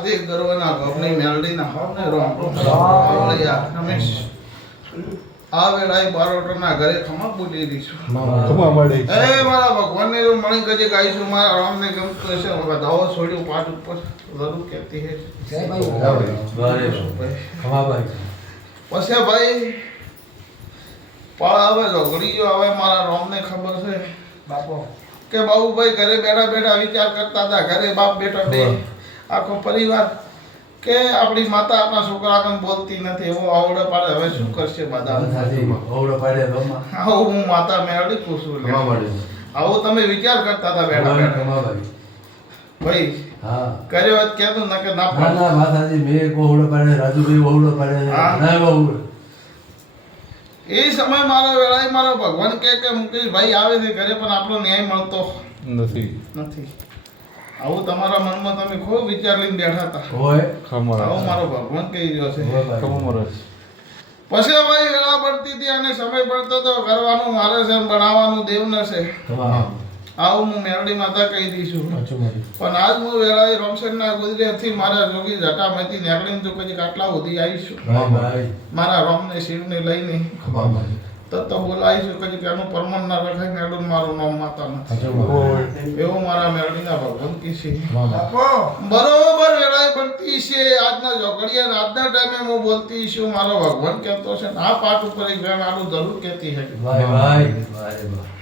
દે ગરવના ગોપની મેલડીના હોને રોમ યાર રમેશ આ વેળાએ બારોટના ઘરે ખમા બોલી દીશું ખમા મળી એ મારા ભગવાનને જો મણી ગજે ગાઈશું મારા રામને ગમતું હશે હવે દવા છોડ્યું પાટ ઉપર જરૂર કહેતી હે જય ભાઈ ખમા ભાઈ પછી ભાઈ પાળ આવે ઝઘડીયો આવે મારા રામને ખબર છે બાપો કે બાબુભાઈ ઘરે બેઠા બેઠા વિચાર કરતા હતા ઘરે બાપ બેટા બે આખો પરિવાર કે આપણી માતા આપણા છોકરાને બોલતી નથી એવો આવડે પાડે હવે શું કરશે બધા ઓવડો પાડે રમવા આવું હું માતા મેળવી પૂછું ખમા મળી આવું તમે વિચાર કરતા હતા બેઠા બેઠા ખમા ભાઈ ભાઈ હા કર્યો વાત કહેતો ના કે ના ના પાડો ના વાત સાચી મેં ઓવડો પાડે રાજુભાઈ ઓવડો પાડે હા. ના ઓવડો એ સમય મારા વેળાએ મારો ભગવાન કે મુકેશભાઈ આવે છે ઘરે પણ આપણો ન્યાય મળતો નથી આવું તમારા મનમાં તમે ખૂબ વિચાર લઈને બેઠા હતા હોય આવું મારો ભગવાન કહી રહ્યો છે હોય પછી ભાઈ વેળા પડતી હતી અને સમય પડતો તો કરવાનું મારે છે અને બનાવવાનું દેવને છે ખમા આવું હું મેરડી માતા કહી દઈશું સાચું મળી પણ આજ હું વેળાએ રોમસરના ગુજરેથી મારા જોગી જટામાંથી નીકળીને તો કદી આટલા સુધી આવીશું ભાઈ મારા રોમને શિવને લઈને ખમા મળી તો બોલાવીશું કદી કે એનું પરમન ના રખાય મેળું મારું નામ માતા નથી સાચું મળી એવું મારા મેળડીના ભગવાન કી છે ખમા બાપો બરોબર વેળાએ બનતી છે આજના જોગડિયા ને આજના ટાઈમે હું બોલતી છું મારો ભગવાન કહેતો છે ને આ પાઠ ઉપર એક બેન આનું જરૂર કહેતી છે ભાઈ ભાઈ ભાઈ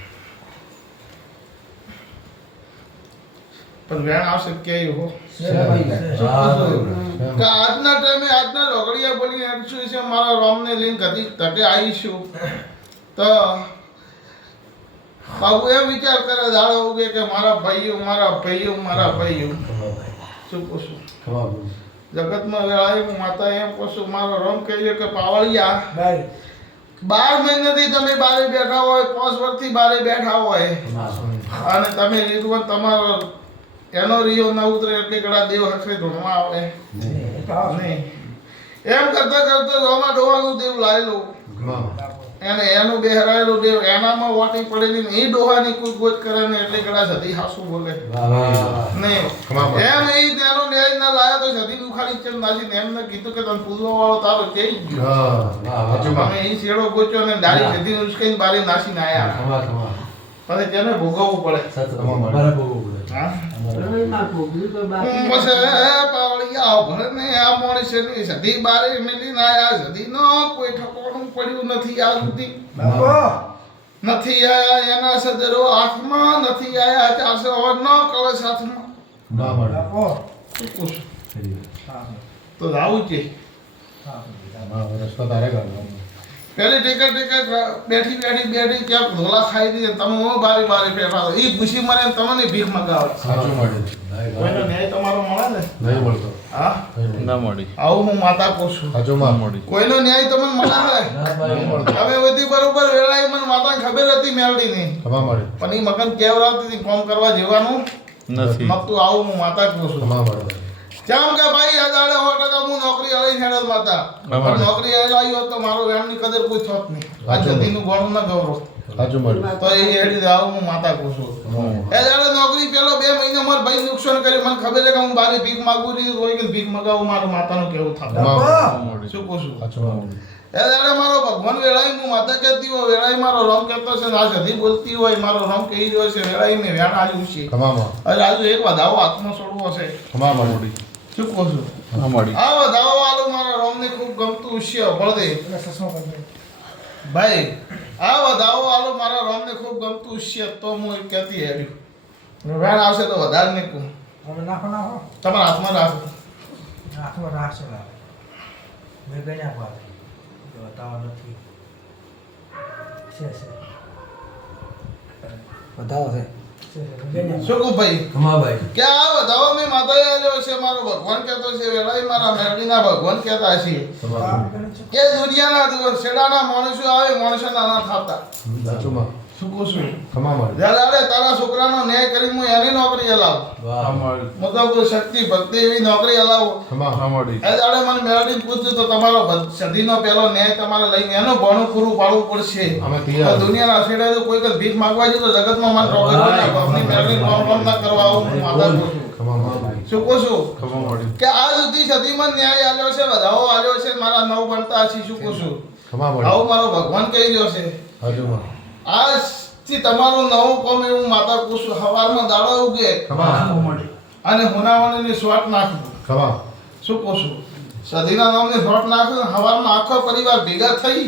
પણ વેણ આવશે કે હો જય ભાઈ કે આજના ટાઈમે આજના જોગડિયા બોલીને અડશું છે મારા રોમને લઈને કદી તકે આવીશું તો બાબુ એ વિચાર કરે દાડો ઉગે કે મારા ભાઈઓ શું પૂછું ખમા ભાઈ જગતમાં વેળાએ હું માતા એમ પૂછું મારો રોમ કહીએ કે પાવળિયા ભાઈ 12 મહિનાથી તમે બારે બેઠા હોય 5 વર્ષથી બારે બેઠા હોય અને તમે રીતવન તમારો એનો રિયો ન ઉતરે એટલે કડા દેવ હશે ધૂણવા આવે નહીં એમ કરતા કરતા રોમા ડોવાનું દેવ લાયેલું એને એનું બેહરાયેલું દેવ એનામાં વાટી પડેલી ને એ ડોહાની કોઈ ગોચ કરે ને એટલે કડા સતી હાસુ બોલે નહીં એમ એ તેનો ન્યાય ના લાયા તો સતી દુખાડી ચમ નાસી ને એમને કીધું કે તમે પૂજવા વાળો તારો જઈ ગયો અમે એ શેડો ગોચ્યો ને ડાળી સતી ઉચકાઈને બારે નાસીને આયા પછી તેને ભોગવવું પડે હા પછી પાવળિયા ભરને આ માણસની સદી બારે મેલીને આયા સદીનો કોઈ ઠકોણું પડ્યું નથી આ સુધી બાપો નથી આયા એના સદરો હાથમાં નથી આયા 400 નો કળશ હાથમાં બાપો શું પૂછું તો આવું છે પેલી ટેકર બેઠી ક્યાંક ધોલા ખાઈ દે તમે હું બારી બેઠા એ પૂછી મરે ને તમને ભીખ મગાવે કોઈનો ન્યાય તમારો મળે ને હા આવું હું માતા પૂછું કોઈનો ન્યાય તમને મળે ને હવે બધી બરોબર વેળાએ મને માતાને ખબર હતી મેળડી નહીં પણ એ મકાન કેવરાવતી હતી કોમ કરવા જવાનું નથી નતું આવું હું માતા પૂછું કેમ કે ભાઈ આ દાડે 100% હું નોકરી અળી હેડલ માતા પણ નોકરી અળી હોત તો મારો વેણની કદર કોઈ થોત નહીં આ જતીનું ગોણું ન ગૌરવ તો એ હેડી આવું હું માતા પૂછું એ દાડે નોકરી પેલો 2 મહિના માર ભાઈ નુકસાન કરી મને ખબર છે કે હું બારે ભીખ માંગુ રહી કોઈ કે ભીખ મગાવું મારું માતાનું કેવું થાય શું પૂછું એ દાડે મારો ભગવાન વેળાઈ હું માતા કહેતી હોય વેળાઈ મારો રામ કહેતો છે આ સધી બોલતી હોય મારો રામ કહી રહ્યો છે વેળાઈ ને વેણ આવ્યું છે અરે આજુ એક વધાવો હાથમાં છોડવો છે શું કહું છું આ વધાવો વાળું મારા રોમને ખૂબ ગમતું છે બળદે ભાઈ આ વધાવો વાળું મારા રોમને ખૂબ ગમતું છે તો હું એક કહેતી હેડ્યું વેણ આવશે તો વધારે નહીં કહું નાખો તમારા હાથમાં રાખો હાથમાં રાખશો મેં ગણ્યા પાડે બતાવો નથી છે બતાવો છે શું કહું ભાઈ ભાઈ કે આ વધાવો મેં માતાએ આલ્યો છે મારો ભગવાન કહેતો છે વેળાઈ મારા મેરડીના ભગવાન કહેતા છે કે દુનિયાના છેડાના માણસો આવે માણસો નાના થતા શું કહું છું જ્યારે તારા છોકરાનો ન્યાય કરી હું એની નોકરી હલાવું મતલબ શક્તિ ભક્તિ એવી નોકરી હલાવું એ દાડે મને મેળવીને પૂછ્યું તો તમારો સદીનો પહેલો ન્યાય તમારે લઈને એનું ભણું પૂરું પાડવું પડશે દુનિયાના છેડે તો કોઈ કઈ ભીખ માંગવા જાય તો જગતમાં મને ટોકર મેળવીને કોમ ના કરવા આવું હું માતા પૂછું શું કહું છું ખમા મળી કે આ સુધી સદીમાં ન્યાય આલ્યો છે વધાવો આલ્યો છે મારા નવ બનતા છે શું કહું છું ખમા મળી આવું મારો ભગવાન કહી રહ્યો છે હાજુ માં આજથી તમારું નવું કોમ એવું માતા કહું છું સવારમાં દાડો ઉગે ખમા અને હુનાવાણીની શોટ નાખવું ખમા શું કહું છું સદીના નામની શોટ નાખવું સવારમાં આખો પરિવાર ભેગા થઈ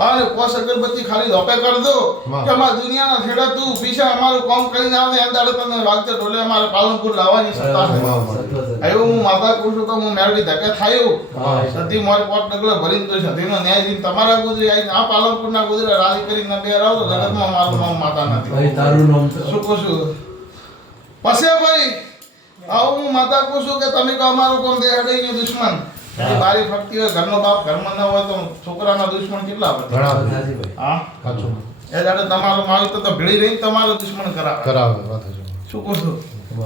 અને પોસ અગરબત્તી ખાલી ધોપે કરી દો વાહ. કે અમારા દુનિયાના છેડે તું પીછા અમારું કામ કરીને આવે એમ દાડે તને વાગતે ઢોલે અમારે પાલનપુર લાવવાની સત્તા છે એવું હું માતા કહું છું તો હું મેળવી ધકે થાયું વાહ. સદી મોર પોટ ડગલે ભરીને તો સદીનો ન્યાય દીન તમારા ગુજરી આવીને આ પાલનપુરના ગુજરે રાજી કરીને બે રાવ તો જગતમાં મારું નામ માતા નથી ભાઈ તારું નામ તો શું કહું છું પછી ભાઈ આવું હું માતા કહું છું કે તમે કહો અમારું કોમ દેખાડી ગયું દુશ્મન એની બારી ફરતી હોય ઘરનો બાપ ઘરમાં ન હોય તો છોકરાના દુશ્મન કેટલા બધા ઘણા હાજી ભાઈ હા સાચું એ દાડે તમારું માવી તો ભીડી રહીને તમારો દુશ્મન કરાવે કરાવે વાત હાજુ શું કહું છું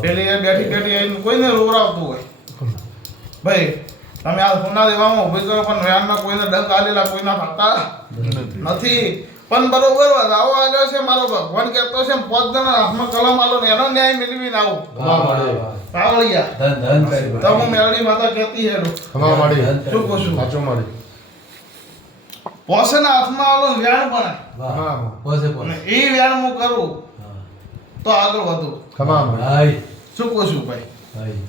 પેલી એ બેઠી બેઠી આવીને કોઈને રોવરાવતું હોય ભાઈ તમે આ સોના દેવામાં ઉભી કરો પણ વ્યાનમાં કોઈને ડંક આલેલા કોઈના થતા નથી પણ બરોબર વધાવો આવ્યો છે મારો ભગવાન કહેતો છે પોત જણા હાથમાં કલમ આલો ને એનો ન્યાય મેળવીને આવું ખમા મળી પાવળિયા ધન ધન કરી તો હું મેળવી માતા કહેતી હેરું ખમા મળી શું કહું છું સાચું મળી પોસેના હાથમાં આલો ને વ્યાણ બને હા પોસે અને એ વ્યાણ હું કરું તો આગળ વધું ખમા મળી ભાઈ શું કહું છું ભાઈ ભાઈ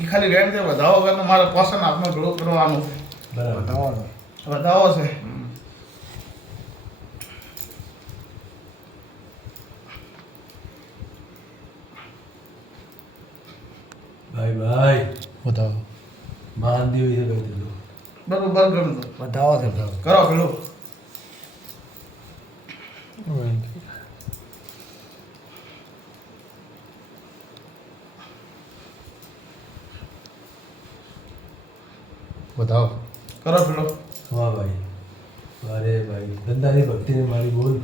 એ ખાલી વેણ તે વધાવો વગર મારે પોસેના હાથમાં ભેળો કરવાનું છે બરાબર વધાવો છે ભાઈ ભાઈ બતાવો મહાદેવ છે ભાઈ તું બરોબર ગણતો વધાવો છે કરો પેલું બતાવો કરો પેલું વાહ ભાઈ અરે ભાઈ ધંધાની ભક્તિને મારી બોલ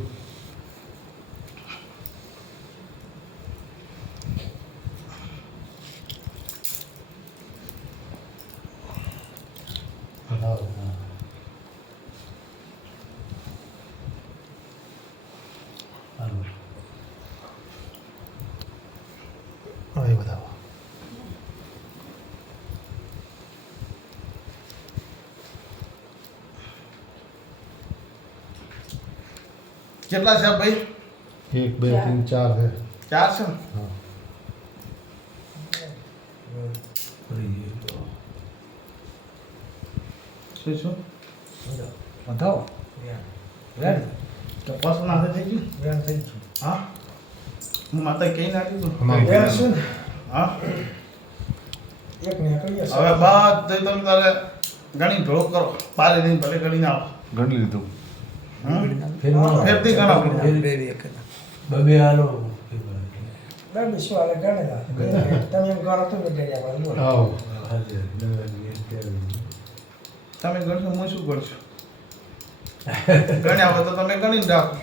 બતાવો હાલો હવે બતાવો કેટલા છે ભાઈ 1 2 3 4 है ચાર છે ને? हाँ પડી ગયો શું શું વધાવો વેણ તો પોસ નાખે થઈ ગયું વેણ થઈ ગયું હા હું માતા કહી નાખ્યું તું ખમા વેણ મળી શું ને હા એક ને કહીએ હવે બધું તમે તારે ગણી ભેળો કરો બારે દિન ભલે ગણીને આવો ગણ લીધું હમ? ફેર ફેરથી ગણાવો. બબે હાલો તમે એમ ગણો તો મેં ગયા ભાઈ બોલો આવો તમે ગણશો હું શું ગણશું ગણ્યા હોય તો તમે ગણીને રાખો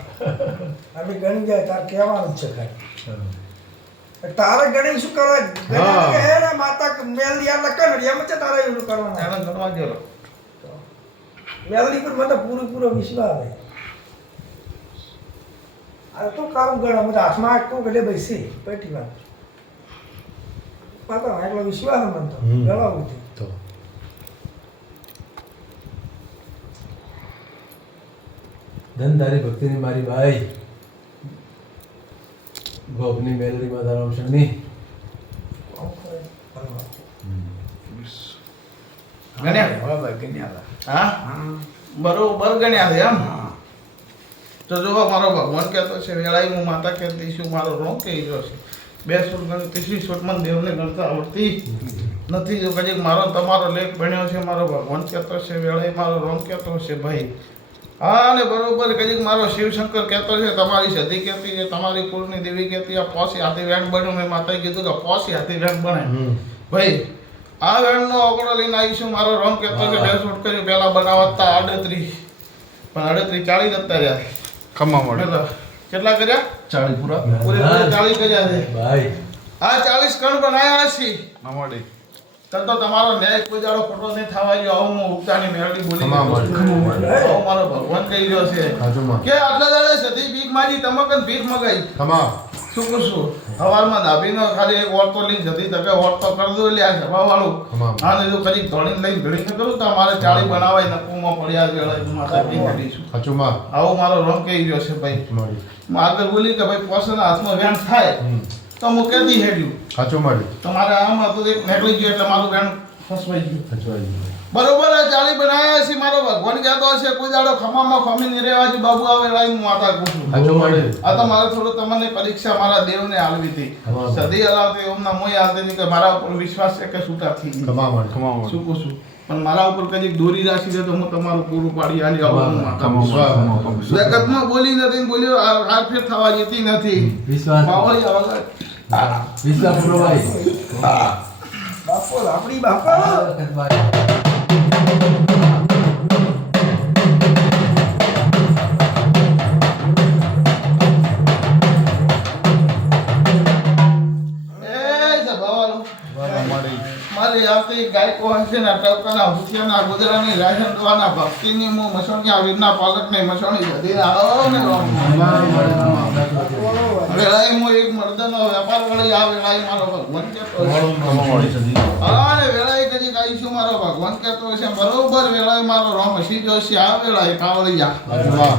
અમે ગણી જાય તાર કહેવાનું જ છે ખાલી તારે ગણી શું કરવા હા. હે ને માતા મેલડી આ લખન એમ છે તારે એવું કરવાનું એને ગણવા ગયો મેલડી પર મને પૂરો વિશ્વાસ છે આ તો કામ ગણ મને હાથમાં આટલું ગલે બેસી પેટી વાત પાતા એટલો વિશ્વાસ મને તો હમ. ગળાવું છે તો ધનધારી ભક્તિની મારી ભાઈ ગોપની મેલડી માતારામ શરની ગણ્યા હા બરોબર ગણ્યા છે એમ તો જો મારો ભગવાન કહેતો છે વેળાઈ હું માતા કહેતી છું મારો રોંગ કહી ગયો છે બે સુર ગણ ત્રીસી સુટમાં દેવને ગણતા આવડતી નથી જો કદી મારો તમારો લેખ બન્યો છે મારો ભગવાન કહેતો છે વેળાઈ મારો રોંગ કહેતો છે ભાઈ હા ને બરોબર કદી મારો શિવશંકર કહેતો છે તમારી સધી કહેતી છે તમારી કુળની દેવી કહેતી આ પોસી હાથી વેણ બન્યું મેં માતાએ કીધું કે પોસી હાથી વેણ બને ભાઈ આ વેણનો ઓગળો લઈને આવીશું મારો રોંગ કહેતો છે બે શૂટ કર્યું પહેલા બનાવતા 38 પણ 38 40 જતા રહ્યા ખમા મળી મતલબ કેટલા કર્યા 40 પૂરા પૂરે 40 કર્યા છે ભાઈ આ 40 કણ બનાવ્યા છે અમાડી તર તો તમારો ન્યાય કોઈ દાડો ખોટો નહીં થવા જો આવું હું ઉગતાની મેળવી બોલી ખમા રહ્યો છું. મળી આવું મારો ભગવાન કહી રહ્યો છે હાજુમાં કે આટલા દાડે સધી ભીખ માગી તમકન ભીખ મગાઈ ખમા શું કહું છું સવારમાં દાબીનો ખાલી એક ઓર તો લઈને જતી તકે ઓર તો કરી દો લે આ સભાવાળું આને જો કદી ધોળીને લઈને ઘડીને કરું તો મારે ચાળી બનાવાય નકુમાં પડ્યા વેળાએ હું માતા પી કરીશું સાચું માં આવો મારો રંગ કહી ગયો છે ભાઈ મળી હું આગળ બોલી કે ભાઈ પોસના હાથમાં વેણ થાય તો હું કેદી હેડ્યું સાચું મળી તો મારે આમ હતું એક નીકળી ગયું એટલે મારું વેણ ફસવાઈ ગયું સચવાઈ ગયું બરોબર આ જાળી બનાવ્યા છે મારો ભગવાન કહેતો હશે કોઈ દાડો ખમામાં ખમી નહીં રહેવા છે બાબુ આવે લાઈન હું માતા પૂછું સાચું મળી આ તો મારે થોડું તમને પરીક્ષા મારા દેવને આલવી હતી સદી હલાવતી ઓમના મોય આલતી હતી કે મારા ઉપર વિશ્વાસ છે કે છૂટા થઈ ગઈ કમા મળી શું કહું છું પણ મારા ઉપર કદી દોરી રાખી દે તો હું તમારું પૂરું પાડી આલી આવું હું માતા પૂછું. જગતમાં બોલી નથી ને બોલ્યો આ ફેર થવા જતી નથી વિશ્વાસ બાવળી આવે વિશ્વાસ પૂરો ભાઈ બાપો લાપડી બાપા મારી આવતી ગાયકો હશે ને ટવકાના હુસિયાના ગુજરાની રાશન દવાના ભક્તિની મો મસોણી આવીના પાલકને મસોણી જતી આવો ને વેળાએ મો એક મર્દનો વેપાર વળી આ વેળાએ મારો ભગવાન કેતો હા ને વેળાએ કદી ગાઈશું મારો ભગવાન કેતો છે બરોબર વેળાએ મારો રોમ હસી ગયો છે આ વેળાએ કાવળિયા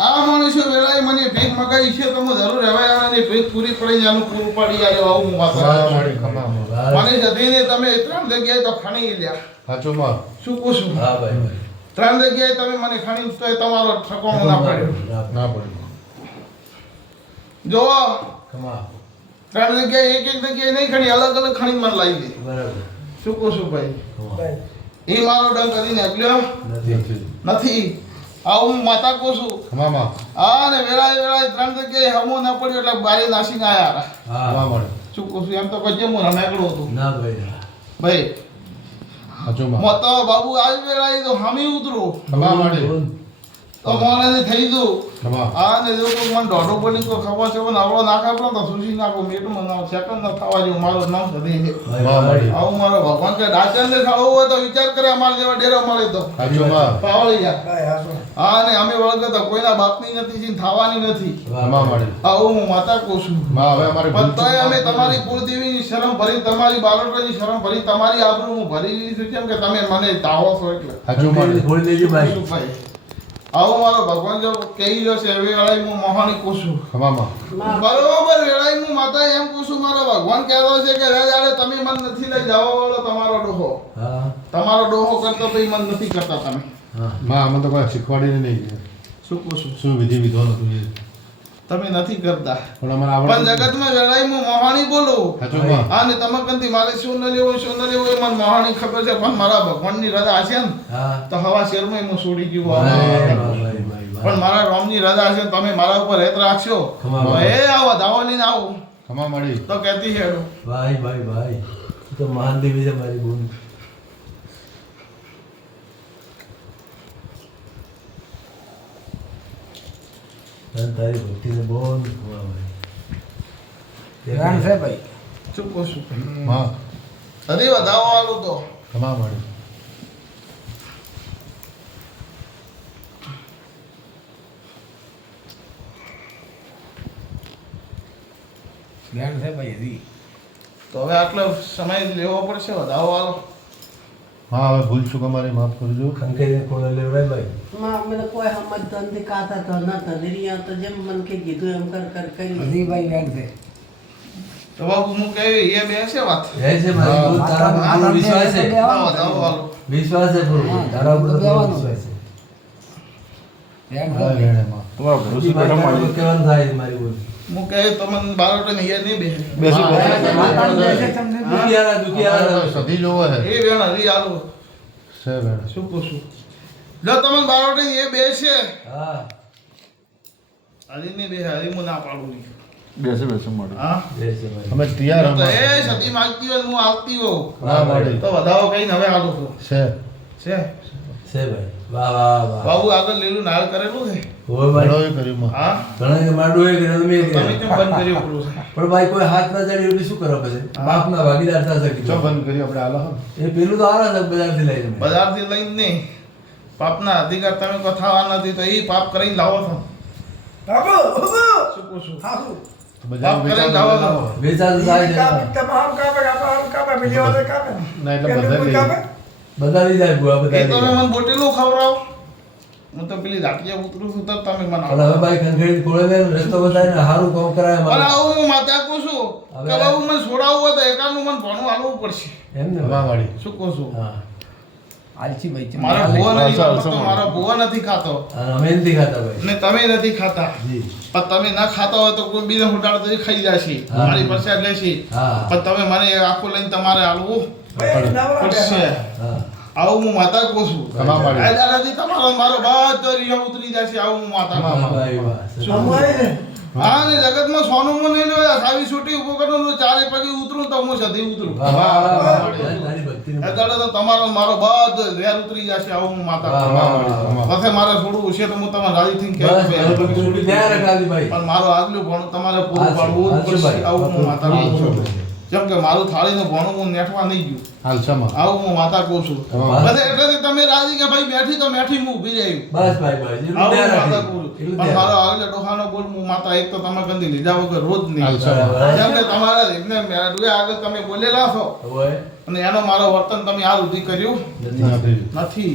આ માણસો વેળાએ મને ભેગ મગાઈ છે તો હું જરૂર રહેવાય આવવાની ભેગ પૂરી પડી જાનું પૂરું પડી જાય આવું હું વાત મને જતીને તમે 3 જગ્યાએ તો ખણી લ્યા સાચું માં શું કહું છું હા ભાઈ 3 જગ્યાએ તમે મને ખણી તો તમારો ઠકાણો ના પડ્યો ના પડી જો કમા 3 જગ્યાએ એક જગ્યાએ નહીં ખણી અલગ અલગ ખણી મને લાવી દે બરાબર શું કહું છું ભાઈ કમા એ મારો ડંગ કરીને અગલ્યો નથી નથી આવું હું માતા કહું છું કમા માં હા ને વેળાએ 3 જગ્યાએ હમો ના પડ્યો એટલે બારી નાસી આયા હા કમા મળી શું કહું છું એમ તો કજે હું રમેકડો હતો ના ભાઈ ભાઈ સાચું માં મોતો બાબુ આવી વેળાએ તો હામી ઉતરો કમા મળી તો મને થઈ દઉં કમા આ ને જો કોઈ મને દોઢો બોલી કોઈ ખબર છે પણ આવડો નાખા પડો તો સુશી નાખો મેટું મને સેકન્ડ ન થવા જેવું મારું નામ સદી છે આવું મારો ભગવાન કે રાચન ને ખાવું હોય તો વિચાર કરે અમારે જેવા ડેરો મળે તો સાચું માં પાવળી જા કાંઈ હાસો હા ને અમે વળગે તો કોઈના બાપની નથી ચીન થવાની નથી કમા મળી આવું હું માતા કહું છું માં હવે અમારી ભૂલ પણ તોય અમે તમારી કુળદેવીની શરમ ભરી તમારી બાળકોની શરમ ભરી તમારી આબરૂ હું ભરી દીધી છે કેમ કે તમે મને તાવો છો એટલે સાચું મળી થોડી લેજો ભાઈ શું ભાઈ આવું મારો ભગવાન જો કહી રહ્યો છે વેળાએ હું મોહાણી કુશું કમા માં બરોબર વેળાએ હું માતા એમ કુશું મારો ભગવાન કહેતો છે કે રાજાડે તમે મન નથી લઈ જવા વાળો તમારો ડોહો હા તમારો ડોહો કરતો તો મન નથી કરતા તમે હા માં અમે તો કોઈ શીખવાડીને નહીં શું કુશું શું વિધિ વિધાન હતું એ તમે નથી કરતા પણ અમારે પણ આવડે જગતમાં વેળાએ હું મોહાણી બોલું સાચું માં અને તમે કંથી મારે શું ન લેવું મને મોહાણી ખબર છે પણ મારા ભગવાનની રજા હશે ને હા તો હવા શેરમાં હું છોડી ગયું ભાઈ પણ મારા રોમની રજા છે ને તમે મારા ઉપર હેત રાખશો ખમા તો એ આવો ધાવો લઈને આવું કમા મળી તો કહેતી હેડો ભાઈ ભાઈ ભાઈ તું તો મહાન દેવી છે મારી બોન તારી ભક્તિને બોન ખમા ભાઈ ધ્યાન છે ભાઈ શું કહું છું માં હજી વધાવો વાળું તો કમા મળી ધ્યાન છે ભાઈ હજી તો હવે આટલો સમય લેવો પડશે વધાવો વાળો હા હવે ભૂલ ચૂક અમારી માફ કરજો ખંખેરીને કોને લેવડાય ભાઈ માં મને કોઈ સમજતા નથી કાતા તો ના તદરિયા તો જેમ મન કે કીધું એમ કર કરી હજી ભાઈ ધ્યાન છે તો બાબુ હું કહે એ બે છે વાત રહે છે મારી બોન તારા પર પૂરો વિશ્વાસ છે ના વધાવો વાળો વિશ્વાસ છે પૂરો તારા ઉપર તો પૂરો વિશ્વાસ છે ધ્યાન હા છે વેણે માં પછી તારા ઉપર કહેવાનું થાય છે મારી બોન હું કહે તમને બારોટે ને એ નહીં બે દુખિયારા સધી જોવો હે એ બેન હજી આલો છે વેણ શું કહું છું જો તમને બારોટે એ બે છે હા હજી નહીં બે હજી હું ના પાડું નહીં બેસે બેસે મળે હા રહે છે મારી અમે તૈયાર તો અમે એ સતી માંગતી હોય હું આવતી હોઉં હા મળી તો વધાવો કઈ હવે આલું છું છે છે છે ભાઈ વાહ વાહ વાહ બાબુ આગળ લીલું નાળ કરેલું છે હોય ભાઈ ઘણો કર્યું માં હા ઘણા કે માડું હોય કે તમે તમે કેમ બંધ કર્યું પેલું છે પણ ભાઈ કોઈ હાથ ના ચડી એટલે શું કરો પછી બાપના ભાગીદાર થશે ચો બંધ કરી આપણે આલો હો એ પેલું તો આરા છે બજારથી લઈને બજારથી લઈને નહીં પાપના અધિકાર તમે કોઈ થવા નથી તો એ પાપ કરીને લાવો છો બાબુ શું કહું છું હાસુ તો બજારમાં બાપ કરે વેચાતું જવાનું. લાવો. વેચાતું થાય છે. ના એટલે બધા લઈ જાય. બધા લઈ જાય બુઆ, બધા એ લઈ તમે જાય. મને બોટેલું ખવડાવો. હું તો પેલી રાટિયા ઉતરું છું તો તમે મને પણ હવે ભાઈ ખંખેડી ખોળે દે ને, રસ્તો બતાવીને સારું કામ કરાય પણ અમારે. આવું હું માતા કહું છું કે હવે- બાબુ મને છોડાવવું હોય તો એકાનું મને ભણવું હાલવું પડશે. એમ ને હવા વાળી. શું કહો છો? હા. મારો ભૂવો નથી હાલશો, ખાતો, હાલશો. મારો ભૂવો નથી ખાતો અને અમે નથી ખાતા ભાઈ. ને તમે નથી ખાતા. જી. પણ તમે ના ખાતા હોય તો કોઈ બીજો હોટાડો તો એ ખાઈ જશે, હા. મારી પ્રસાદ લેશે. હા. પણ તમે મને આખું લઈને તમારે હાલવું પડશે. હા. આવું હું માતા કહું છું. તમામ વાળી. આ દાદાજી તમારો મારો બધો રિયો ઉતરી જશે. આવું હું માતા કહું. વાહ ભાઈ વાહ. હા ને જગતમાં સોનું હું નહીં લો સાવી છૂટી ઉભો કરું તો ચારે પગે ઉતરું તો હું સધી ઉતરું. વાહ, વાહ, વાહ, વાહ. તારી ભક્તિનું એ દાડે તો તમારો મારો બધો વેર ઉતરી જશે. આવું હું માતા વાહ, કહું. વાહ, વાહ, વાહ. પછી મારે છોડવું છે તો હું તમારે રાજી થઈને બસ, કહેતો તારી ભક્તિનું ધ્યાન રાખ આદિભાઈ. પણ મારું આગલું ભણું તમારે પૂરું હાચું, પાડવું જ હાચું પડશે. ભાઈ. આવું હું માતા કહું છું. હાચું. જેમ કે મારું થાળીનું ભણું હું નેઠવા નહીં ગયું. હાલસામાં. આવું હું માતા કહું છું. તમામ. બધે એટલેથી તમે રાજી કે ભાઈ બેઠી તો બેઠી હું ઊભી રહી. બસ ભાઈ ભાઈ એટલું આવું ધ્યાન હું માતા રાખીશું. કહું છું. એટલું પણ ધ્યાન. મારો આગળ ડોહાનો બોલ હું માતા એક તો તમે કંદી લીધા વગર રોજ નહીં. હાલસામાં. બરાબર. જેમ કે તમારા રીતને મેળવે આગળ તમે બોલેલા છો હવે અને એનો મારો વર્તન તમે આ સુધી કર્યું નથી. નથી.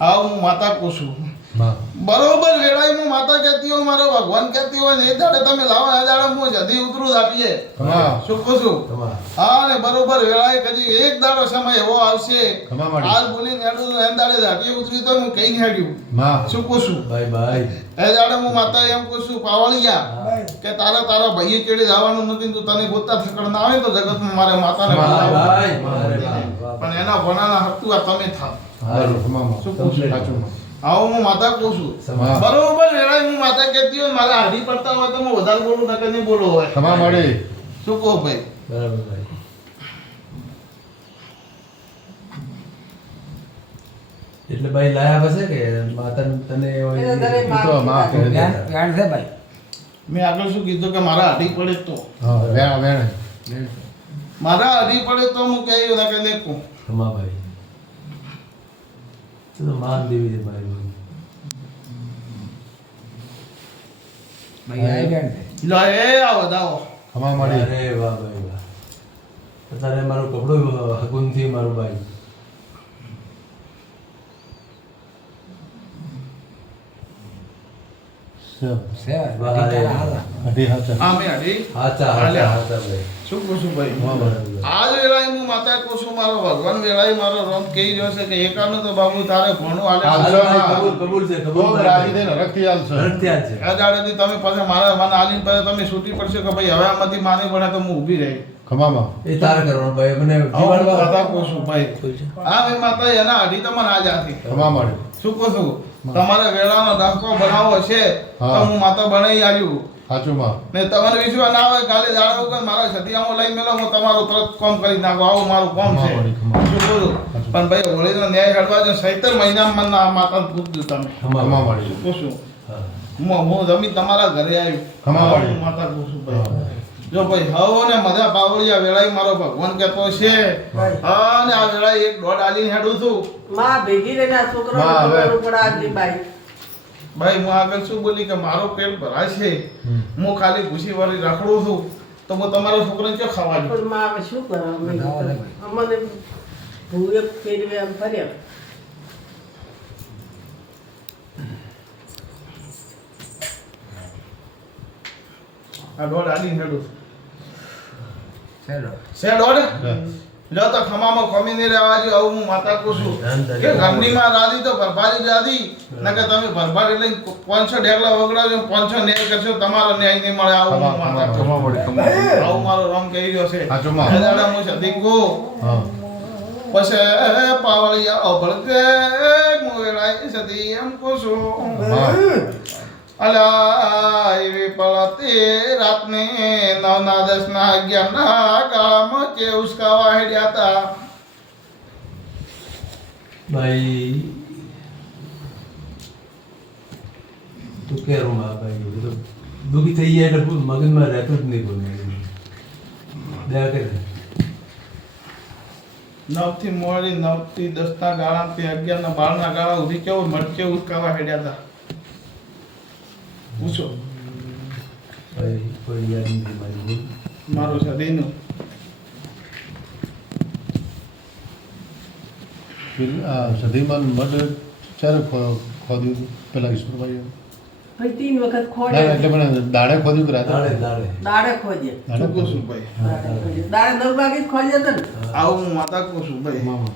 આવું હું માતા કહું છું. હા. બરોબર વેળાએ હું માતા કહેતી હોય મારો ભગવાન કહેતી હોય ને એ દાડે તમે લાવો એ દાડે હું જદી ઉતરું જ આપીએ. હા. શું કહું છું? તમાર. હા ને બરોબર વેળાએ કદી એક દાડો સમય એવો આવશે ખમા માડી. હાલ બોલીને હેડું તો એમ દાડે દાટીએ ઉતરી તો હું કઈ હેડ્યું. માં. શું કહું છું? ભાઈ ભાઈ. એ દાડે હું માતા એમ કહું છું પાવળિયા કે તારા ભાઈએ કેડે જવાનું નથી તું તને ગોતા ઠકડ ના આવે તો જગતમાં મારે માતાને ભાઈ બોલાવો. ભાઈ. મારે વાહ, વાહ. પણ એના ભણાના હકતું આ તમે થાવ. હારું. ખમામાં. શું કહું છું? સાચું. આવું હું માતા કહું છું. હા. બરોબર વેળાએ હું માતા કહેતી હોય મારા હાડી પડતા હોય તો હું વધારે બોલું નકર નહીં બોલો હોય. ખમા માડી. શું કહો ભાઈ? બરાબર ભાઈ. એટલે ભાઈ લાયા હશે કે માતાને તને હોય એને તને એ તો માં કહે છે. મેં આગળ શું કીધું કે મારા હાડી પડે તો હા. વેણ વેણ. મારા હાડી પડે તો હું કહ્યું ના કે નહીં કહું. ખમા ભાઈ. તું તો માન દેવી છે ભાઈ. લો એ આવો દાવો. ખમા માડી. અરે વાહ ભાઈ વાહ. તારે મારું કપડું હકુનથી મારું ભાઈ. વાહ, અરે વાહ. અઢી હાથે. આ મેં હાડી હાચા હાચા હાચા ભાઈ. શું કહું છું ભાઈ? હા, બરાબર. આજ વેળાએ હું માતા કહું છું મારો ભગવાન વેળાએ મારો રમ કહી રહ્યો છે કે એકાનું તો બાબુ તારે ભણું હાલે. હાલ. હાલ ભાઈ, કબૂલ કબૂલ છે કબૂલ ખૂબ ભાઈ. રાજી થઈને હરખથી હાલશે. હરખથી હાલ છે. આ દાડેથી તમે પાછા મારા મને આલીને પછી તમે છૂટી પડશે કે ભાઈ હવે આમાંથી માને ભણે તો હું ઊભી રહી. ખમામાં. એ તારે કરવાનું ભાઈ મને આવું હું જીવાડવા. માતા કહું છું ભાઈ. હા ભાઈ માતા એના હાડી તો મને આજ આથી. ખમા માડી. શું કહું છું? તમારે વેળાનો દાખલો બનાવવો છે તો હા. હું માતા બનાવી આવ્યું. સાચું માં. ને તમારે વિશ્વાસ ના આવે કાલે દાડા વગર મારા છતિયામાં લઈ મેલો હું તમારું તરત કામ કરી નાખો. આવું મારું કામ છે. શું કહું છું? પણ ભાઈ હોળીનો ન્યાય કાઢવા જો 17 મહિનામાં મને આ માતાને પૂછજો તમે. ખમા ખમા. માડી. શું છું? હા. હું જમી તમારા ઘરે આવ્યું. ખમા વાળી. હું માતા કહું છું ભાઈ. જો ભાઈ હવો ને મધા પાવળિયા વેળાએ મારો ભગવાન કહેતો છે અને આ વેળાએ એક દોઢ આલીને હેડું છું. માં ભેગી રહીને આ છોકરાને માં હવે- ખબર પડે આજની બાઈ. ભાઈ હું આગળ શું બોલી કે મારો પેટ ભરાય છે હું ખાલી ખુશી વાળી રખડું છું તો હું તમારા છોકરાને ક્યાં ખાવા દઉં? પણ માં હવે શું કરે અમે અમને ભૂએ ફેરવે એમ ફર્યા. આ દોઢ આલીને હેડું છું. છે દોઢ? જો તો ખમામાં ખમી નહીં રહેવા જો આવું હું માતા કહું છું કે ઘરની માં રાધી તો ભરભારી રાધી નકર તમે ભરભારી લઈને 500 ડેગલા વગડાવજો 500 ન્યાય કરશો તમારો ન્યાય નહીં મળે. આવું હું માતા કહું છું. ખમા માડી. ખમા માડી. આવું મારો રમ કહી રહ્યો છે. સાચું માં. એ દાડા હું સદી કહું હા. પછી પાવળિયા અભળકે હું વેળાએ સદી એમ કહું છું. હા. અલા એવી પળતી રાતને 9 ના 10 ના 11 ના ગાળામાં કે ઉસકાવા હેડ્યા હતા. ભાઈ તું કેરો માં ભાઈ એ તો દુઃખી થઈ જાય એટલે મગજમાં રહેતું જ નહીં કોઈ. દયા કરે. 9 થી મોડી 9 થી 10 ના ગાળા થી 11 ના 12 ના ગાળા સુધી કેવું મટકે ઉસકાવા હેડ્યા હતા. પૂછો ભાઈ કોઈ યાદ નથી મારી ભૂલ. મારો સદીનો સધીમાન મઢ ચારે ખોદ્યું હતું પેલા ઈશ્વરભાઈ ભાઈ 3 વખત ના ખોડે એટલે પણ દાડે ખોદ્યું કે રાતે દાડે દાડે દાડે ખોજે દાડે શું કહું છું ભાઈ? દાડે 9 વાગે જ ખોજે તો ને આવું હું માતા કહું છું ભાઈ. મામા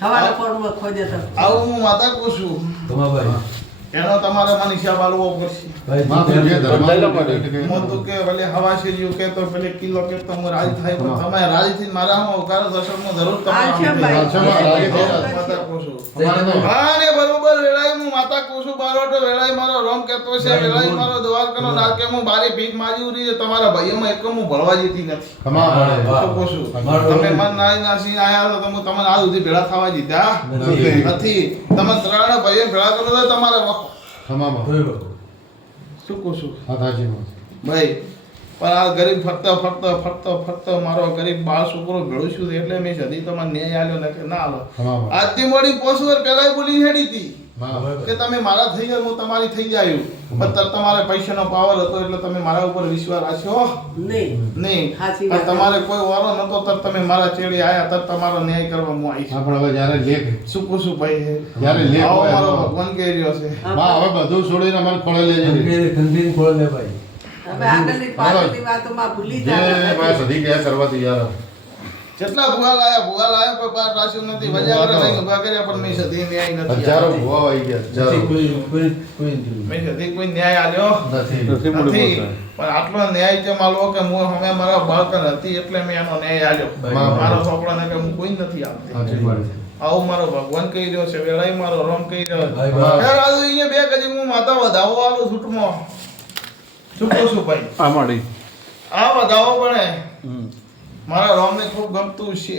હવાના પોરમાં ખોજે તો આવું હું માતા કહું છું. તમાભાઈ એનો તમારે મને હિસાબ આલવો પડશે. ભાઈ માં તો જે ધર્મ એટલે કે હું તો કે ભલે હવા છે જીવ કે તો પેલે કિલો કે તો હું રાજી થાય પણ તમે રાજી થઈને મારા હું અવકાશ દર્શનમાં જરૂર આ છે ભાઈ. માતા કહું છું. હા ને બરોબર વેળાએ હું માતા કહું છું બારોટો વેળાએ મારો રોમ કહેતો છે વેળાએ મારો દ્વારકાનો નાર કે હું બારી ભીખ માજી ઉરી છે તમારા ભાઈઓમાં એક હું ભળવા જતી નથી. ખમા પડે શું કહું છું? તમે મન નાઈ નાસી આયા તો તમે તમને આ સુધી ભેળા થવા દીધા નથી. નથી. તમે ત્રણ ભાઈઓ ભેળા કરો તો તમારે વખો. ખમામાં કોઈ વખત. શું કહું છું હા થાચીમાં ભાઈ? પણ આ ગરીબ ફરતો મારો ગરીબ બાળ છોકરો ભેળું છું એટલે મેં સદી તમારે ન્યાય આલ્યો ને કે ના આલો. ખમામાં આજથી મોડી 5 વાર પહેલા બોલી હેડી હતી માં કે તમે મારા થઈ ગયા હું તમારી થઈ જાયું પણ તમારે પૈસાનો પાવર હતો એટલે તમે મારા ઉપર વિશ્વાસ રાખ્યો નહીં નહીં. સાચી પણ વાત. તમારે કોઈ વારો નતો તર તમે મારા ચેડે આયા તર તમારો ન્યાય કરવા હું આવીશ. હા પણ હવે જ્યારે લેખ શું કહું છું ભાઈ? જ્યારે લેખ આવો હોય મારો તો- ભગવાન કહી રહ્યો છે. માં હવે બધું છોડીને મને ખોળે લેજે ખંડીને ખોળ લે ભાઈ. હવે આગળની પાછળની વાતોમાં ભૂલી જે જાય ભાઈ સધી ગયા કરવા તૈયાર જેટલા ભૂગા લાયા કોઈ બાર રાખ્યું નથી વજાગરા લઈને ઉભા કર્યા પણ મેં સદી ન્યાય નથી હજારો આપ્યો. ભુવા આવી ગયા નથી હજારો કોઈ નથી. મેં સદી કોઈ ન્યાય આલ્યો નથી નથી. પણ આટલો ન્યાય કેમ આલવો કે હું અમે મારા બાળકને હતી એટલે મેં એનો ન્યાય આલ્યો. માં. મારો છોકરાને કે હું કોઈ નથી આપતી. સાચી વાત છે. આવો મારો ભગવાન કહી રહ્યો છે વેળાઈ મારો રોમ કહી રહ્યો છે. ભાઈ ભાઈ. હે રાજુ અહીંયા બે ગજી હું માતા વધાવો આલું છૂટમાં. શું કહું છું ભાઈ? આ વધાવો બને મારા રોમને ખૂબ ગમતું છે.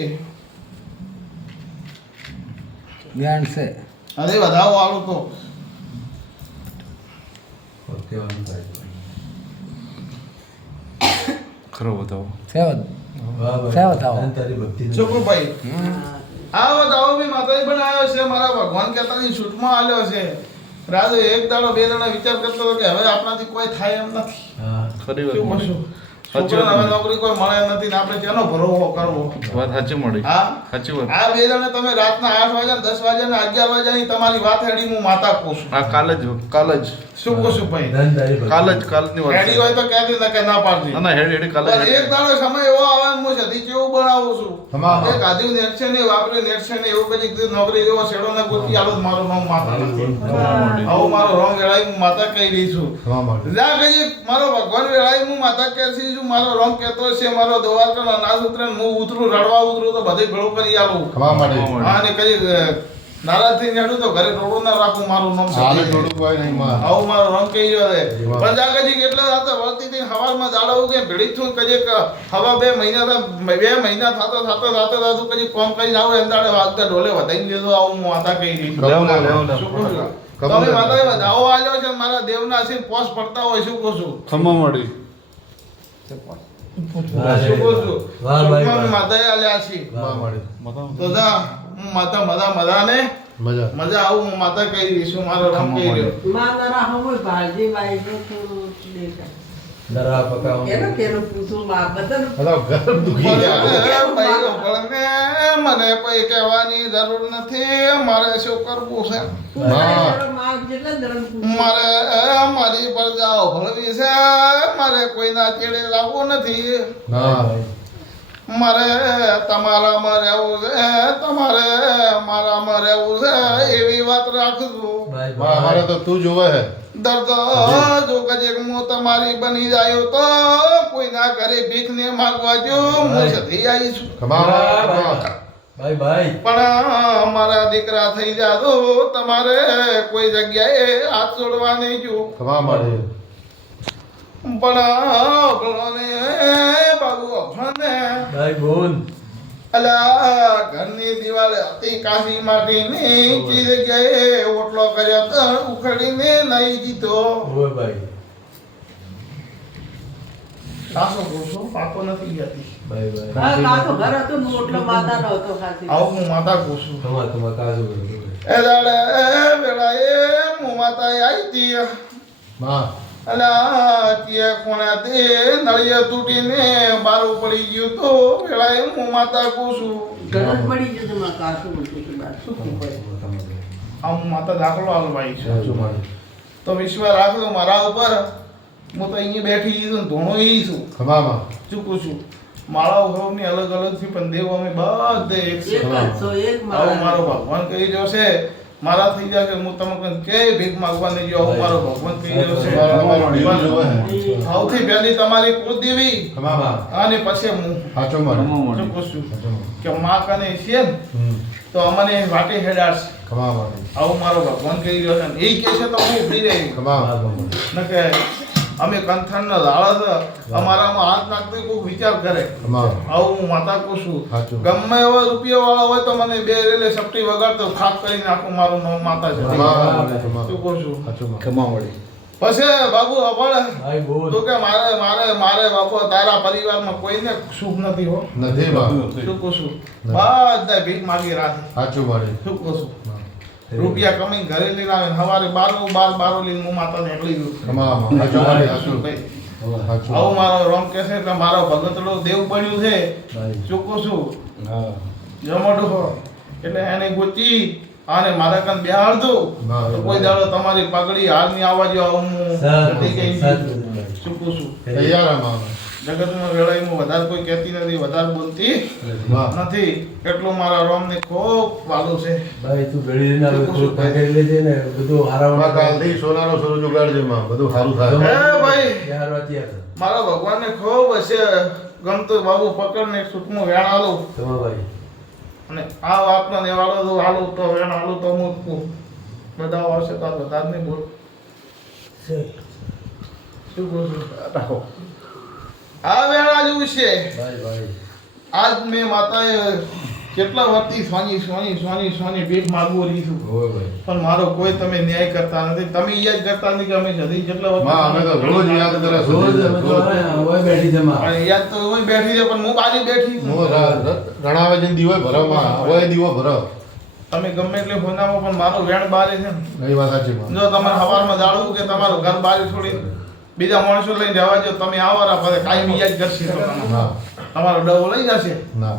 જ્ઞાન છે અરે વધાવો આલું તો કહેવાનું થાય. સેવત વાહ ભાઈ. સેવત આવો. ધન તારી ભક્તિ શું કહું ભાઈ? આ વધાવો બી માતાજી બનાવ્યો છે મારા ભગવાન કહેતાની છૂટમાં આલ્યો છે. રાજુ એક દાડો બે દાડા વિચાર કરતો હતો કે હવે આપણાથી કોઈ થાય એમ નથી. હા. શું કહું છું? છોકરાને હવે નોકરી કોઈ મળે નથી ને આપણે કેનો ભરોસો કરવો? વાત સાચી મળી હા સાચી વાત આ બે જણે તમે રાતના 8 વાગ્યા 10 વાગ્યા ને 11 વાગ્યાની તમારી વાત હેડી હું માતા કહું છું. આ કાલ જ શું કહું છું ભાઈ? ધન તારી ભક્તિ. કાલની વાત હેડી હોય તો કહેતી ના કે ના પાડતી. ના ના હેડી કાલે પણ એક દાડો સમય એવો આવે ને હું સધી કેવું બનાવું છું. હા. એક આદિ નેટ છે ને વાપરે નેટ છે ને એવું કદી કીધું નોકરી એવો છેડો ના ગોતી આલો તો મારું નામ માતા નથી. આવું મારો રોંગ વેળાઈ હું માતા કહી રહી છું. ખમામાં જ્યાં કહીએ મારો ભગવાન વેળાઈ હું માતા કહેતી છું મારો રોંગ કહેતો છે મારો દ્વારકાનો નાશ ઉતરે ને હું ઉતરું રડવા ઉતરું તો બધે ભેળું કરી આલું. ખમા માટે હા ને કઈ નારાજ થઈ નેડું તો ઘરે ટોળું ના રાખું મારું નામ હાલે સતી. થોડુંક હોય નહીં માં આવું મારો રંગ કહી રહ્યો છે પ્રજાગજી કેટલા રાતે વળતી હતી હવારમાં જાડવું કે ભેળી થયું કજે હવા 2 મહિના થતો કજે કોમ કરીને આવું એમ દાડે વાગતા ઢોલે વધાઈને લીધું આવું હું માતા કહી રહી છું. શું કહું છું? તમે માતાએ વધાવો આલ્યો છે મારા દેવના આશીર્ પોસ પડતા હોય શું કહું છું? વાહ શું કહું છું? વાહ ભાઈ, સુખમાં વાહ. માતાએ આલ્યા છે. વાહ. તો જા હું માતા મજાને મજા મજા આવું હું માતા કહી રહી છું મારો રંગ કહી રહ્યો. માં નરા હોય ભાળજી બાઈ નું થોડું દેખાય. દરા પકાવો. કેનો કેનો પૂછું માં બધાનું બધા ઘર દુખી ગયા મને કોઈ કહેવાની જરૂર નથી મારે શું કરવું છે માં જેટલા ધર્મ પૂછું મારે મારી પ્રજાઓ ભળવી છે મારે કોઈના ચેડે લાવવું નથી હા મારે તમારામાં રહેવું છે તમારે મારામાં રહેવું છે એવી વાત રાખજો ભાઈ, માં અમારે તો તું જોવે હે દર્દ જો કજેક હું તમારી બની જાયો તો કોઈના ઘરે ભીખ ને માંગવા જો હું સધી આવી છું ખમા ભાઈ ભાઈ. પણ મારા દીકરા થઈ જાતો તમારે કોઈ જગ્યાએ હાથ જોડવા નહીં જો ખમા માટે પણ અભણોને બાબુ અભણને ભાઈ બોલ. અલા ઘરની દિવાલે હતી કાશી માટીની જે જગ્યાએ ઓટલો કર્યો તો ઉખડીને નહીં જીતો ઓય ભાઈ. સાસો ગોસો પાકો નથી જતી ભાઈ ભાઈ. હા કાતો ઘર હતું ને ઓટલો માતાનો હતો ખાસી આવું હું માતા ગોસું તમાર કાજુ કરો. એ દાડે વેળાએ હું માતા આવી હતી માં અલા ત્યાં કોણા તે નળિયા તૂટીને બારું પડી ગયું તો વેળાએ હું માતા કહું છું ગરજ પડી ગયું તમારે કાશું બોલતું હતું બાર. શું કહું ભાઈ? આ હું માતા દાખલો આલવાઈ છું સાચું મારે તો વિશ્વાસ રાખજો મારા ઉપર હું તો અહીંયા બેઠી છું ને ધોણો ઈ છું ખમામાં ચૂકું છું માળાઓ સૌની અલગ અલગ છે પણ દેવ અમે બધે એક છે એક જ છો, એક આવો મારો મારા. ભગવાન કહી રહ્યો છે મારા થઈ જશે હું તમને કે ભીખ માંગવાની જો આવું મારો ભગવાન કહી રહ્યો છે તમારો દેવ જોવે હે સૌથી પહેલી તમારી કુળદેવી ખમામાં અને પછી હું સાચું મારે ચૂકું છું સાચું મારે. કે માં કને છે ને તો અમને વાટે હેડાડશે ખમામાં આવું મારો ભગવાન કહી રહ્યો છે ને એ કહે છે તો હું ઉભી રહી ખમામાં ન કે અમે કંથનનો લાળો છે અમારામાં હાથ નાખતો કોઈ વિચાર કરે ખમામાં આવું હું માતા કહું છું સાચું. ગમે એવો રૂપિયો વાળો હોય તો મને બે રેલે સપટી વગાડતો ખાપ કરી નાખું મારું નામ માતા છે ખમામાં શું કહું છું સાચું મારે. ખમાવડી પછી બાબુ અભળ ભાઈ બોલ. તો કે મારે બાપુ તારા પરિવારમાં કોઈને સુખ નથી હો નથી માં શું કહું છું બધા ભીખ માગી રાખે સાચું મારે શું કહું છું રૂપિયા કમાઈને ઘરે લઈને આવે ને સવારે બારો લઈને હું માતા નીકળી ગયું ખમામાં સાચું મારે સાચું ભાઈ સાચું આવું મારો રોમ કે છે કે મારો ભગતડો દેવ બન્યું છે ભાઈ. ચૂકું છું હા જમોટો એટલે એને ગોચી અને મારા કાન બેહાડજો ના, તો કોઈ દાડો તમારી પગડી હારની આવાજો હું સાચું, જતી ગઈ સાચું. ચૂકું છું તૈયાર આમાં જગતમાં વેળાઈમાં વધારે કોઈ કહેતી નથી વધારે બોલતી વાહ નથી એટલું મારા રોમને ખૂબ વાલું છે ભાઈ તું ઘડી લઈને આવે, થોડું કાઢી લેજે ને બધું હારામાં કાલથી સોનાનો સૂરજ ઉગાડજે માં બધું સારું થાય હે ભાઈ યાર વાંચ્યા હતા. મારા ભગવાનને ખૂબ હશે ગમતું બાબુ પકડને એક સૂટનું વેણ આલું તમારા ભાઈ અને આ વાતનો નેવાડો તો આલું તો વેણ આલું તો મૂકું બધા આવશે તો આ બધા જ નહીં બોલ શું બોલું રાખો આ વેળા જેવું છે ભાઈ ભાઈ આજ મેં માતાએ કેટલા વર્ષથી સોની ભીખ માગવું રહી છું હોય ભાઈ પણ મારો કોઈ તમે ન્યાય કરતા નથી તમે યાદ કરતા નથી કે અમે જતી જેટલા માં અમે તો રોજ યાદ કરે રોજ અમે તો હવે બેઠી છે માં. અને યાદ તો હું બેઠી છે પણ હું બાજુ બેઠી હું રણાવે જઈને દીવો ભરો માં હવે દીવો ભરો તમે ગમે એટલે હોનામાં પણ મારો વેણ બારે છે ને એ વાત સાચી માં જો તમારે સવારમાં જાળવું કે તમારું ઘર બારી છોડી બીજા માણસો લઈને જવા જો તમે આવારા ફરે કાયમ યાદ કરશે તમને. ના તમારો ડવો લઈ જશે ના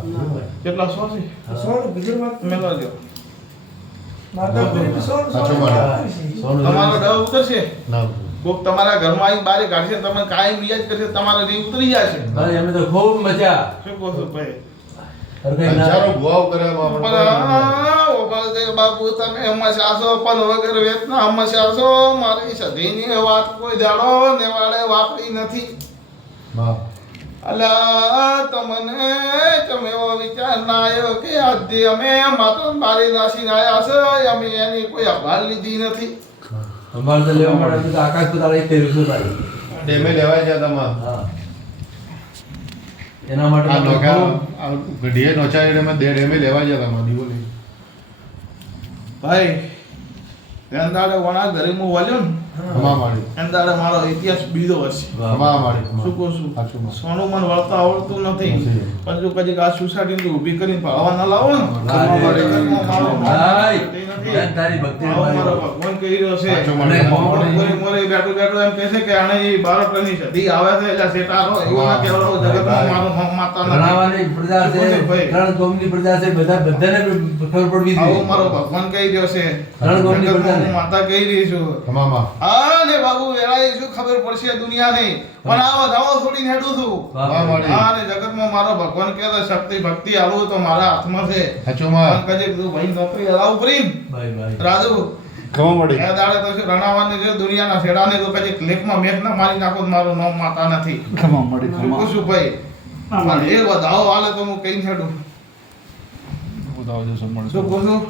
કેટલા સો છે મેલો જો સાચું મારે સોનું તમારો ડવો ઉતરશે ના કોક તમારા ઘરમાં આવીને બારે કાઢશે તમે કાયમ યાદ કરશે તમારા રી ઉતરી જશે ભાઈ અમે તો ખૂબ મજા શું કહો છો ભાઈ અરે કઈ ના હજારો ભુવાઓ કરે માં બાપુ તમે હંમેશા છો પણ વગર વેતના હંમેશા છો મારી સધીની વાત કોઈ દાડો નેવાડે વાપરી નથી માં અલા તમને તમે એવો વિચાર ના આવ્યો કે આજથી અમે માત્ર મારી નાસી આયા છે અમે એની કોઈ અભાર લીધી નથી અમારે તો લેવા માટે તો આકાશ તો તારા 2300 ભાઈ. ડેમે લેવાય છે તમાર હા એના માટે આ તો નોકા ખૂબ ગઢીએ નોચાઈ માં ડેમે લેવાય છે તમાર દીવો લઈ ભાઈ એંદાડે વણા ઘરે હું વળ્યો ને ખમા મારી એંદાડે મારો ઇતિહાસ બીજો હશે વાહ. ખમા મારી શું કહું છું સાચું માં સોનું મને વળતા આવડતું નથી નથી. પણ જો કદી આ સોસાયટી ઊભી કરીને ભાવા ના લાવો ને હા, ઘરમાં મારો ભાઈ, તે નથી. બેન તારી ભક્તિ આવો મારો ભગવાન કહી રહ્યો છે સાચું મને મને મોરે મોરે બેઠો બેઠો એમ કહે છે કે આને ઈ બાળકની સદી આવે છે એટલે શેઠારો એવું ના કહેવાનો જગતમાં મારું નામ માતા નથી ઘણાવાની પ્રજા છે ભાઈ. ત્રણ ગોમની પ્રજા છે બધાને ખબર પડવી આવો જોઈએ. મારો ભગવાન કહી રહ્યો છે ત્રણ ગોમની જગતમાં પ્રજાને. હું માતા કહી રહી છું ખમા માં હા ને બાબુ વેળાએ શું ખબર પડશે દુનિયાને પણ આવો ધાવો છોડીને હેડું છું વાહ, વાહ, વાહ. વાહ. હા ને જગતમાં મારો ભગવાન કહે છે શક્તિ ભક્તિ આવું તો મારા હાથમાં છે સાચું માં પણ કદી તું ભાઈ નોકરી હલાવું પ્રેમ ભાઈ ભાઈ રાજુ ખમા મળી એ દાડે તો શું રણાવાની છે દુનિયાના છેડાને તો કદી ક્લિકમાં મેઘ ના મારી નાખો તો મારું નામ માતા નથી ખમા મળી શું કહું છું ભાઈ પણ એ વધાવો હાલે તો હું કઈ છેડું શું કહું છું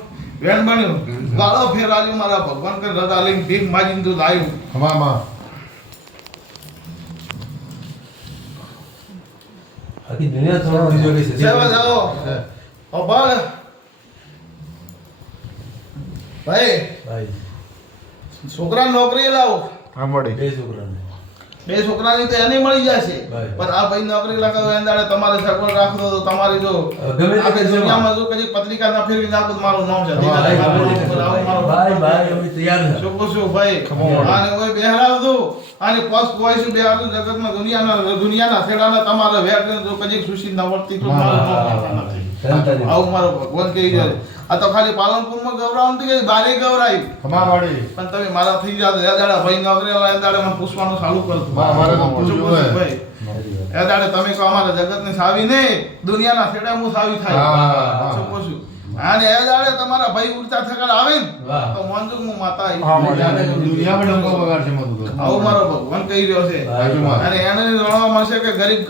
વેણ બન્યું ગાળો ફેરાજો મારા ભગવાન કે રજા લઈને ભીખ માજીને તું લાવ્યું ખમા માં આખી દુનિયા થોડો બીજો કઈ સજી સેવા જાઓ અભાળ ભાઈ ભાઈ છોકરા નોકરી લાવો હા મળી બે છોકરાને બે છોકરાની તો એને મળી જશે ભાઈ. પણ આ ભાઈ નોકરી લગાવો એને દાડે તમારે સગવડ રાખો તો તમારી જો ગમે તે આખી કરજો. દુનિયામાં જો કદી પત્રિકા ના ફેરવી નાખો તો મારું નામ છે ભાઈ, મારું ભાઈ, નામ પર આવું મારું ભાઈ, ભાઈ, અમે તૈયાર છે. શું કહું છું ભાઈ આને ઓય બેહરાવજો આને પોસ્ટ કોઈ શું બેહારજો જગતમાં દુનિયાના થેડાના તમારે વેર જો કદી ખુશી ન વર્તી તો મારું નામ નથી ધનતારી. આવું મારો ભગવાન કહી જાય આ તો ખાલી પાલનપુરમાં ગૌરાવ નથી કે બારે ગૌરાય ખમાવાળી પણ તમે મારા થઈ જાવ એ દાડા ભાઈ નોકરી વાળા એ દાડે મને પૂછવાનું ચાલુ કરતું મારે તો પૂછવું શું કહું છું હોય. ભાઈ એ દાડે તમે કહો અમારા જગતની સાવી નહીં દુનિયાના છેડા હું સાવી થાય હા. શું કહું છું અને એ દાડે તમારા ભાઈ ઉડતા થકડ આવે ને વાહ. તો મોંજુક હું માતા આવીશ. દુનિયામાં ડંકો વગાડશે મધુ તો. આવું મારો ભગવાન કહી રહ્યો છે બાજુમાં. અને એને જાણવા મળશે કે ગરીબ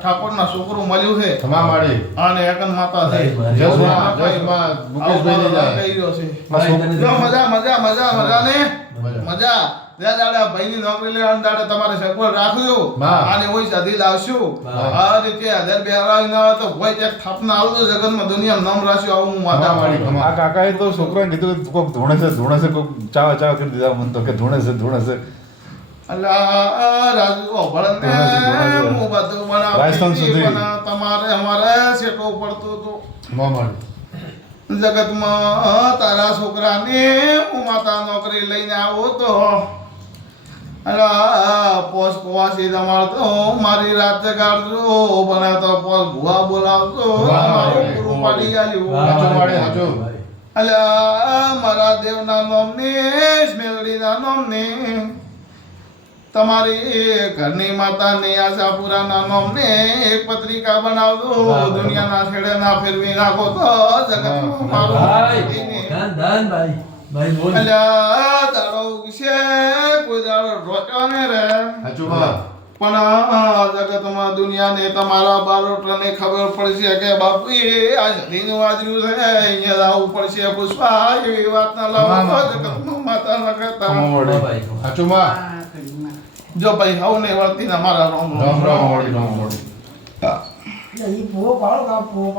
ઠાકોરના છોકરું મળ્યું છે ખમાવાળી અને એકન માતા છે ભાઈ, જસમાં મુકેશભાઈ આવું લઈ મારો જાય. કહી રહ્યો છે ભાઈ, તને જો મજા મજા મજા મજા ને મજા. મજા જ્યાં દાડે ભાઈની નોકરી લેવા દાડે તમારે સગવડ રાખજો હા. અને ઓય સધી લાવશું હા. આ રીતે હજાર બે હરાવી ના હોય તો કોઈ એક થાપના આવજો જગતમાં દુનિયામાં નામ રાખ્યું આવું હું માતા ખમાવાળી, મારી ખમા. આ કાકાએ તો છોકરાને કીધું કે કોક ધૂણે છે કોક ચાવા કરી દીધા મને તો કે ધૂણે છે અલ્લાહ રાજુ ભળને ધોળા છે. હું બધું બનાવતી રાજસ્થાન સુધી. પણ તમારે અમારે શેકો પડતો તો ખમાવાળી. જગતમાં તારા છોકરાને હું માતા નોકરી લઈને આવો તો અલા પોસ પોવાસી તમારતો મારી રાત જગાડજો બનાવતો પોસ ભુવા બોલાવજો વાહ, મારું વાહ, પૂરું વાહ. પાડી આલ્યું હાચો વાળી, હાચો. અલા મારા દેવના નામને મેલડીના નામને તમારી ઘરની માતાની આશાપુરાના નામને એક પત્રિકા બનાવજો વાહ, દુનિયાના છેડે ના ફેરવી નાખો તો જગતનું મારું ભાઈ, થઈને. ધન, ભાઈ. ભાઈ, બોલ. અલ્યા દાડો વિશે કોઈ દાડો રોટ્યો ને રે હાચું માં. પણ આ જગતમાં દુનિયાને તમારા બારોટને ખબર પડશે કે બાપુ એ આ સદીનું વાજર્યું છે અહીંયા આવવું પડશે પુષ્પા એવી વાત ના લાવો તો જગતનું માતા ન કરતા હા, ભાઈ. હાચું માં. આ ઘડીમાં. જો ભાઈ હવને વળતી ને મારા રોમ રામ રામ વાળી, રામ વાળી. એટલે ઈ ભૂવો પાડો કે આ ભૂવો